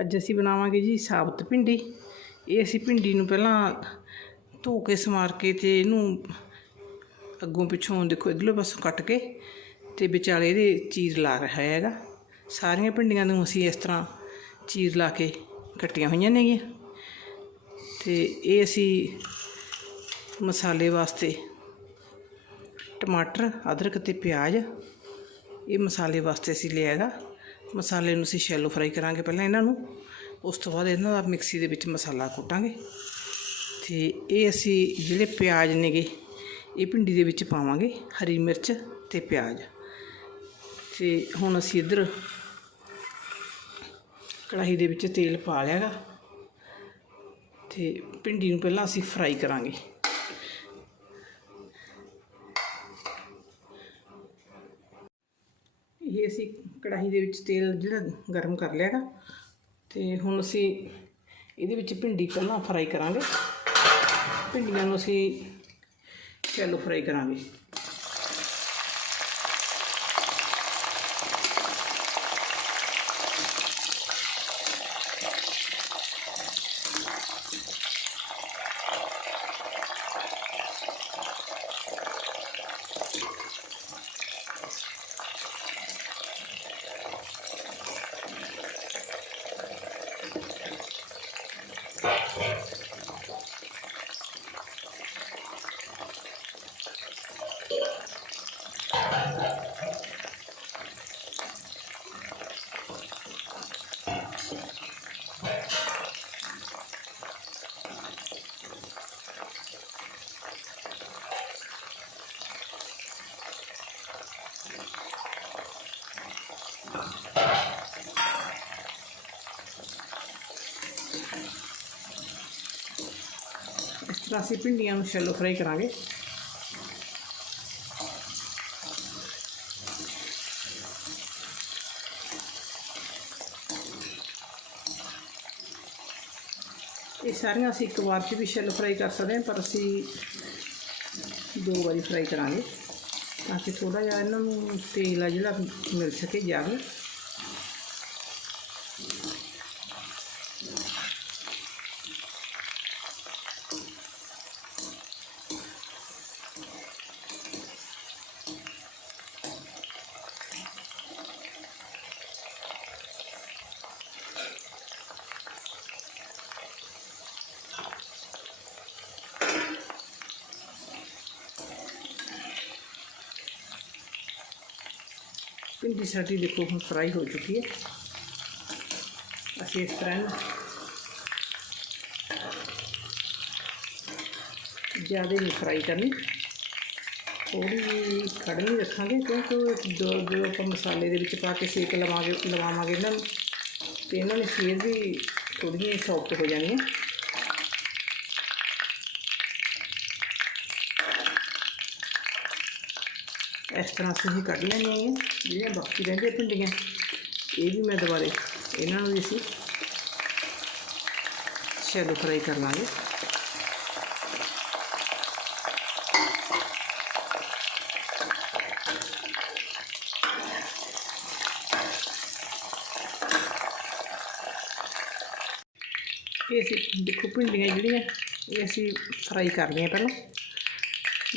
ਅੱਜ ਅਸੀਂ ਬਣਾਵਾਂਗੇ ਜੀ ਸਾਬਤ ਭਿੰਡੀ। ਇਹ ਅਸੀਂ ਭਿੰਡੀ ਨੂੰ ਪਹਿਲਾਂ ਧੋ ਕੇ ਸਮਾਰ ਕੇ ਤੇ ਇਹਨੂੰ ਅੱਗੋਂ ਪਿੱਛੋਂ ਦੇਖੋ ਇਧਰਲੇ ਪਾਸੋਂ ਕੱਟ ਕੇ ਤੇ ਵਿਚਾਲੇ ਇਹਦੇ ਚੀਰ ਲਾ ਰਿਹਾ ਹੈਗਾ। ਸਾਰੀਆਂ ਭਿੰਡੀਆਂ ਨੂੰ ਅਸੀਂ ਇਸ ਤਰ੍ਹਾਂ ਚੀਰ ਲਾ ਕੇ ਕੱਟੀਆਂ ਹੋਈਆਂ ਨੇਗੀਆਂ। ਤੇ ਇਹ ਅਸੀਂ ਮਸਾਲੇ ਵਾਸਤੇ ਟਮਾਟਰ, ਅਦਰਕ ਤੇ ਪਿਆਜ਼ ਇਹ ਮਸਾਲੇ ਵਾਸਤੇ ਅਸੀਂ ਲਿਆ ਹੈਗਾ ਮਸਾਲੇ ਨੂੰ ਅਸੀਂ ਸ਼ੈਲੋ ਫਰਾਈ ਕਰਾਂਗੇ ਪਹਿਲਾਂ ਇਹਨਾਂ ਨੂੰ। ਉਸ ਤੋਂ ਬਾਅਦ ਇਹਨਾਂ ਦਾ ਮਿਕਸੀ ਦੇ ਵਿੱਚ ਮਸਾਲਾ ਕੁੱਟਾਂਗੇ। ਤੇ ਇਹ ਅਸੀਂ ਜਿਹੜੇ ਪਿਆਜ਼ ਨੇਗੇ, ਇਹ ਭਿੰਡੀ ਦੇ ਵਿੱਚ ਪਾਵਾਂਗੇ, ਹਰੀ ਮਿਰਚ ਤੇ ਪਿਆਜ਼। ਤੇ ਹੁਣ ਅਸੀਂ ਇੱਧਰ ਕੜਾਹੀ ਦੇ ਵਿੱਚ ਤੇਲ ਪਾ ਲਿਆਗਾ ਤੇ ਭਿੰਡੀ ਨੂੰ ਪਹਿਲਾਂ ਅਸੀਂ ਫਰਾਈ ਕਰਾਂਗੇ। ਇਹ ਅਸੀਂ ਕੜਾਹੀ ਦੇ ਵਿੱਚ ਤੇਲ ਜਿਹੜਾ ਗਰਮ ਕਰ ਲਿਆਗਾ ਤੇ ਹੁਣ ਅਸੀਂ ਇਹਦੇ ਵਿੱਚ ਭਿੰਡੀ ਪਹਿਲਾਂ ਫਰਾਈ ਕਰਾਂਗੇ। ਭਿੰਡੀਆਂ ਨੂੰ ਅਸੀਂ ਸ਼ੈਲੋ ਫਰਾਈ ਕਰਾਂਗੇ। ਤਰ੍ਹਾਂ ਅਸੀਂ ਭਿੰਡੀਆਂ ਨੂੰ ਸ਼ੈਲੋ ਫਰਾਈ ਕਰਾਂਗੇ। ਇਹ ਸਾਰੀਆਂ ਅਸੀਂ ਇੱਕ ਵਾਰ 'ਚ ਵੀ ਸ਼ੈਲੋ ਫਰਾਈ ਕਰ ਸਕਦੇ ਹਾਂ, ਪਰ ਅਸੀਂ ਦੋ ਵਾਰੀ ਫਰਾਈ ਕਰਾਂਗੇ ਤਾਂ ਕਿ ਥੋੜਾ ਜਿਹਾ ਇਹਨਾਂ ਨੂੰ ਤੇਲ ਆ ਜਿਹੜਾ ਮਿਲ ਸਕੇ ਜਾਵੇ ਭਿੰਡੀ ਸਾਡੀ ਦੇਖੋ ਹੁਣ ਫਰਾਈ ਹੋ ਚੁੱਕੀ ਹੈ ਅਸੀਂ ਇਸ ਤਰ੍ਹਾਂ ਇਹਨੂੰ ਜ਼ਿਆਦਾ ਨਹੀਂ ਫਰਾਈ ਕਰਨੀ ਥੋੜੀ ਜਿਹੀ ਕੜਵੀ ਰੱਖਾਂਗੇ ਕਿਉਂਕਿ ਜੋ ਜੋ ਆਪਾਂ ਮਸਾਲੇ ਦੇ ਵਿੱਚ ਪਾ ਕੇ ਸੇਕ ਲਵਾਂਗੇ ਲਵਾਵਾਂਗੇ ਇਹਨਾਂ ਨੂੰ ਤੇ ਇਹਨਾਂ ਨੇ ਫੇਰ ਵੀ ਇਸ ਤਰ੍ਹਾਂ ਅਸੀਂ ਇਹ ਕੱਢ ਲੈਣੀਆਂ ਹੈ ਜਿਹੜੀਆਂ ਬਾਕੀ ਰਹਿੰਦੀਆਂ ਭਿੰਡੀਆਂ ਇਹ ਵੀ ਮੈਂ ਦੁਬਾਰੇ ਇਹਨਾਂ ਨੂੰ ਵੀ ਅਸੀਂ ਸ਼ੈਲੋ ਫਰਾਈ ਕਰ ਲਾਂਗੇ ਇਹ ਅਸੀਂ ਦੇਖੋ ਭਿੰਡੀਆਂ ਜਿਹੜੀਆਂ ਇਹ ਅਸੀਂ ਫਰਾਈ ਕਰ ਲਈਆਂ ਪਹਿਲਾਂ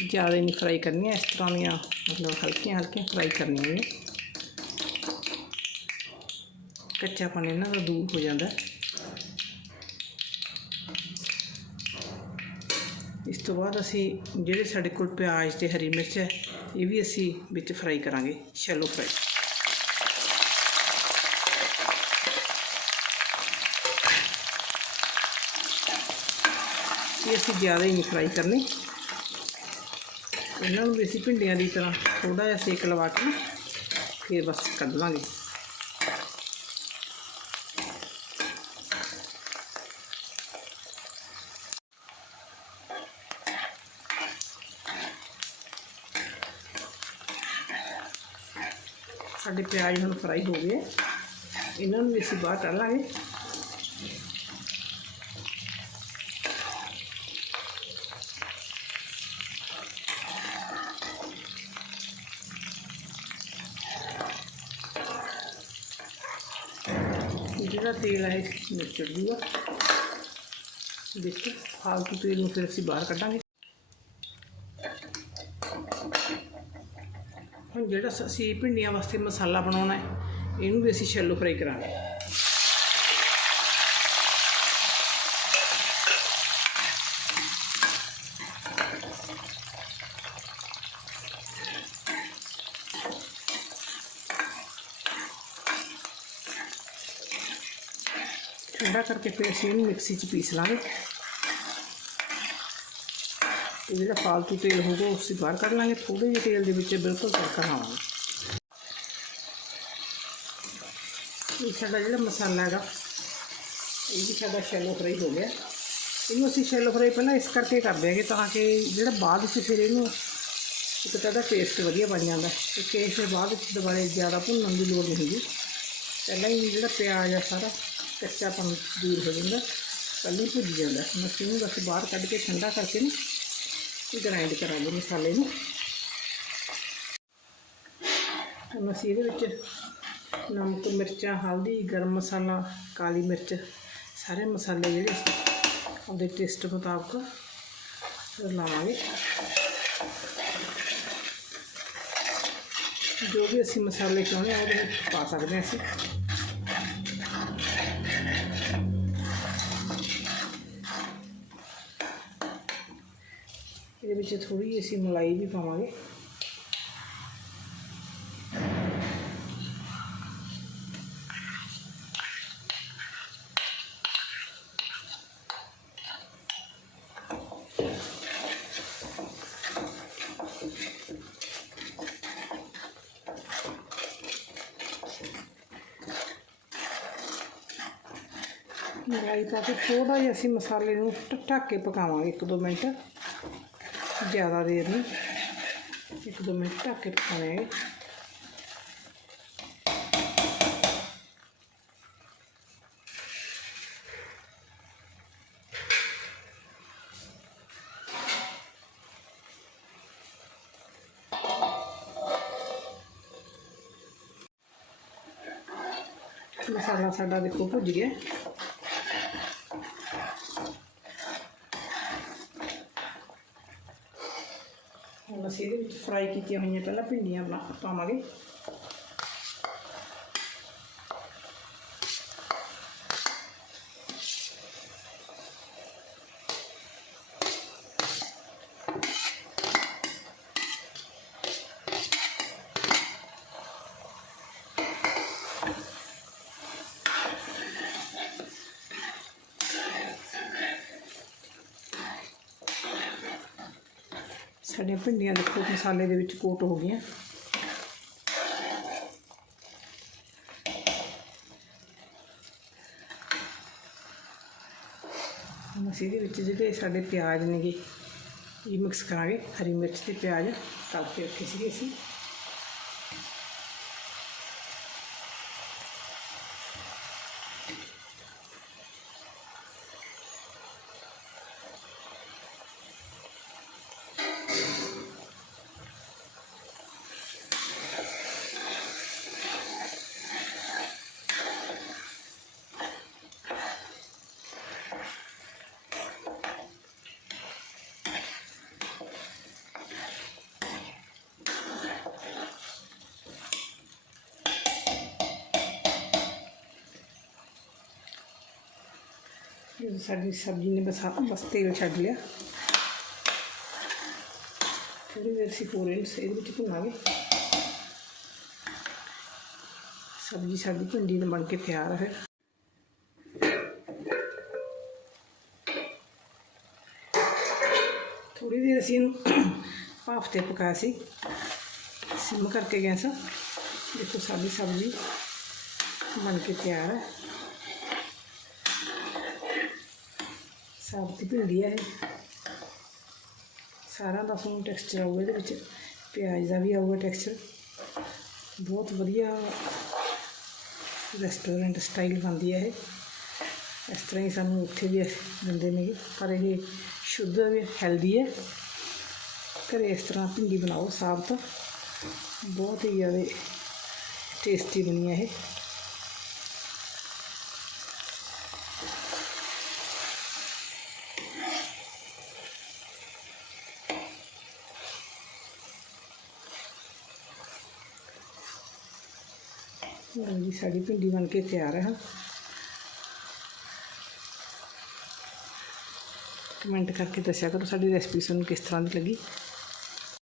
ਜ਼ਿਆਦਾ ਨਹੀਂ ਫਰਾਈ ਕਰਨੀਆਂ ਇਸ ਤਰ੍ਹਾਂ ਦੀਆਂ ਮਤਲਬ ਹਲਕੀਆਂ ਹਲਕੀਆਂ ਫਰਾਈ ਕਰਨੀਆਂ ਨੇ ਪਾਣੀ ਇਹਨਾਂ ਦਾ ਦੂਰ ਹੋ ਜਾਂਦਾ ਇਸ ਤੋਂ ਬਾਅਦ ਅਸੀਂ ਜਿਹੜੇ ਸਾਡੇ ਕੋਲ ਪਿਆਜ਼ ਤੇ ਹਰੀ ਮਿਰਚ ਹੈ ਇਹ ਵੀ ਅਸੀਂ ਵਿੱਚ ਫਰਾਈ ਕਰਾਂਗੇ ਸ਼ੈਲੋ ਫਰਾਈ ਇਹ ਅਸੀਂ ਜ਼ਿਆਦਾ ਹੀ ਨਹੀਂ ਫਰਾਈ ਕਰਨੀ ਇਹਨਾਂ ਨੂੰ ਵੀ ਅਸੀਂ ਭਿੰਡੀਆਂ ਦੀ ਤਰ੍ਹਾਂ ਥੋੜਾ ਜਿਹਾ ਸੇਕ ਲਵਾ ਕੇ ਫਿਰ ਬਸ ਕੱਢ ਲਾਂਗੇ ਸਾਡੇ ਪਿਆਜ਼ ਹੁਣ ਫਰਾਈ ਹੋ ਗਏ। ਇਹਨਾਂ ਨੂੰ ਵੀ ਅਸੀਂ ਬਾਹਰ ਕੱਢ ਲਾਂਗੇ। ਜਿਹੜਾ ਤੇਲ ਹੈ ਨਿਚੜ ਜੂਗਾ ਦੇਖੋ, ਫਾਲਤੂ ਤੇਲ ਨੂੰ ਫਿਰ ਅਸੀਂ ਬਾਹਰ ਕੱਢਾਂਗੇ। ਹੁਣ ਜਿਹੜਾ ਅਸੀਂ ਭਿੰਡੀਆਂ ਵਾਸਤੇ ਮਸਾਲਾ ਬਣਾਉਣਾ ਹੈ, ਇਹਨੂੰ ਵੀ ਅਸੀਂ ਸ਼ੈਲੋ ਫਰਾਈ ਕਰਾਂਗੇ। ਠੰਡਾ ਕਰਕੇ ਫਿਰ ਅਸੀਂ ਇਹਨੂੰ ਮਿਕਸੀ 'ਚ ਪੀਸ ਲਾਂਗੇ ਤੇ ਜਿਹੜਾ ਫਾਲਤੂ ਤੇਲ ਹੋਊਗਾ ਉਹ ਅਸੀਂ ਬਾਹਰ ਕੱਢ ਲਾਂਗੇ ਥੋੜੇ ਜਿਹੇ ਤੇਲ ਦੇ ਵਿੱਚ ਬਿਲਕੁਲ ਤੜਕਾ ਲਾਵਾਂਗੇ ਇਹ ਸਾਡਾ ਜਿਹੜਾ ਮਸਾਲਾ ਹੈਗਾ ਇਹ ਵੀ ਸਾਡਾ ਸ਼ੈਲੋ ਫਰਾਈ ਹੋ ਗਿਆ ਇਹਨੂੰ ਅਸੀਂ ਸ਼ੈਲੋ ਫਰਾਈ ਪਹਿਲਾਂ ਇਸ ਕਰਕੇ ਕਰਦੇ ਹੈਗੇ ਤਾਂ ਕਿ ਜਿਹੜਾ ਬਾਅਦ ਵਿੱਚ ਫਿਰ ਇਹਨੂੰ ਇੱਕ ਤਾਂ ਇਹਦਾ ਟੇਸਟ ਵਧੀਆ ਬਣ ਜਾਂਦਾ ਤੇ ਕਿ ਫਿਰ ਬਾਅਦ ਵਿੱਚ ਦੁਬਾਰੇ ਜ਼ਿਆਦਾ ਭੁੰਨਣ ਦੀ ਲੋੜ ਨਹੀਂ ਹੈਗੀ ਪਹਿਲਾਂ ਹੀ ਜਿਹੜਾ ਪਿਆਜ਼ ਆ ਸਾਰਾ ਕੱਚਾਪਨ ਦੂਰ ਹੋ ਜਾਂਦਾ, ਪਹਿਲਾਂ ਹੀ ਭੁੱਜ ਜਾਂਦਾ। ਹੁਣ ਅਸੀਂ ਬਸ ਬਾਹਰ ਕੱਢ ਕੇ ਠੰਡਾ ਕਰਕੇ ਨਾ ਗ੍ਰਾਈਂਡ ਕਰਾਂਗੇ ਮਸਾਲੇ ਨੂੰ। ਹੁਣ ਅਸੀਂ ਇਹਦੇ ਵਿੱਚ ਨਮਕ, ਮਿਰਚਾਂ, ਹਲਦੀ, ਗਰਮ ਮਸਾਲਾ, ਕਾਲੀ ਮਿਰਚ, ਸਾਰੇ ਮਸਾਲੇ ਜਿਹੜੇ ਉਹਦੇ ਟੇਸਟ ਮੁਤਾਬਕ ਲਾਵਾਂਗੇ ਜੋ ਵੀ ਅਸੀਂ ਮਸਾਲੇ ਚਾਹੁੰਦੇ ਹਾਂ ਉਹਦੇ ਵਿੱਚ ਪਾ ਸਕਦੇ ਹਾਂ ਅਸੀਂ। ਇਹਦੇ ਵਿੱਚ ਥੋੜੀ ਜਿਹੀ ਅਸੀਂ ਮਲਾਈ ਵੀ ਪਾਵਾਂਗੇ। ਮਲਾਈ ਪਾ ਕੇ ਥੋੜਾ ਜਿਹਾ ਅਸੀਂ ਮਸਾਲੇ ਨੂੰ ਢੱਕ ਕੇ ਪਕਾਵਾਂਗੇ ਇੱਕ ਦੋ ਮਿੰਟ। ਜ਼ਿਆਦਾ ਦੇਰ ਨਹੀਂ ਇੱਕ ਦੋ ਮਿੰਟ ਢੱਕ ਕੇ ਪਕਾਵਾਂਗੇ ਮਸਾਲਾ ਸਾਡਾ ਦੇਖੋ ਭੁੱਜ ਗਿਆ ਅਸੀਂ ਇਹਦੇ ਵਿੱਚ ਫਰਾਈ ਕੀਤੀਆਂ ਹੋਈਆਂ ਪਹਿਲਾਂ ਭਿੰਡੀਆਂ ਬਣਾ ਪਾਵਾਂਗੇ। ਸਾਡੀਆਂ ਭਿੰਡੀਆਂ ਦੇਖੋ, ਮਸਾਲੇ ਦੇ ਵਿੱਚ ਕੋਟ ਹੋ ਗਈਆਂ। ਅਸੀਂ ਇਹਦੇ ਵਿੱਚ ਜਿਹੜੇ ਸਾਡੇ ਪਿਆਜ਼ ਨੇਗੇ, ਇਹ ਮਿਕਸ ਕਰਾਂਗੇ। ਹਰੀ ਮਿਰਚ ਤੇ ਪਿਆਜ਼ ਤਲ ਕੇ ਰੱਖੇ ਸੀਗੇ ਅਸੀਂ। ਜਦੋਂ ਸਾਡੀ ਸਬਜ਼ੀ ਨੇ ਬਸ ਬਸ ਤੇਲ ਛੱਡ ਲਿਆ। ਥੋੜੀ ਦੇਰ ਅਸੀਂ ਪੂਰੇ ਇਹਨੂੰ ਇਹਦੇ ਵਿੱਚ ਭੁੰਨਾਂਗੇ। ਸਬਜ਼ੀ ਸਾਡੀ ਭਿੰਡੀ ਨੇ ਬਣ ਕੇ ਤਿਆਰ ਹੈ ਥੋੜੀ ਦੇਰ ਅਸੀਂ ਇਹਨੂੰ ਭਾਫ ਤੇ ਪਕਾਇਆ ਸੀ। ਸਿਮ ਕਰਕੇ ਗੈਸ ਦੇਖੋ ਸਾਡੀ ਸਬਜ਼ੀ ਬਣ ਕੇ ਤਿਆਰ ਹੈ ਸਾਬਤੀ ਭਿੰਡੀ ਹੈ ਇਹ। ਸਾਰਾ ਦਾ ਤੁਹਾਨੂੰ ਟੈਕਸਚਰ ਆਊਗਾ ਇਹਦੇ ਵਿੱਚ। ਪਿਆਜ਼ ਦਾ ਵੀ ਆਊਗਾ ਟੈਕਸਚਰ ਬਹੁਤ ਵਧੀਆ ਰੈਸਟੋਰੈਂਟ ਸਟਾਈਲ ਬਣਦੀ ਹੈ ਇਹ। ਇਸ ਤਰ੍ਹਾਂ ਹੀ ਸਾਨੂੰ ਉੱਥੇ ਵੀ ਦਿੰਦੇ ਨੇ ਪਰ ਇਹ ਸ਼ੁੱਧ ਵੀ ਹੈਲਦੀ ਹੈ ਘਰੇ ਇਸ ਤਰ੍ਹਾਂ ਭਿੰਡੀ ਬਣਾਓ ਸਾਬਤ ਬਹੁਤ ਹੀ ਜ਼ਿਆਦਾ ਟੇਸਟੀ ਬਣੀ ਹੈ ਇਹ। ਲਓ ਜੀ ਸਾਡੀ ਭਿੰਡੀ ਬਣ ਕੇ ਤਿਆਰ ਹੈ। ਕਮੈਂਟ ਕਰਕੇ ਦੱਸਿਆ ਕਰੋ ਸਾਡੀ ਰੈਸਪੀ ਤੁਹਾਨੂੰ ਕਿਸ ਤਰ੍ਹਾਂ ਦੀ ਲੱਗੀ।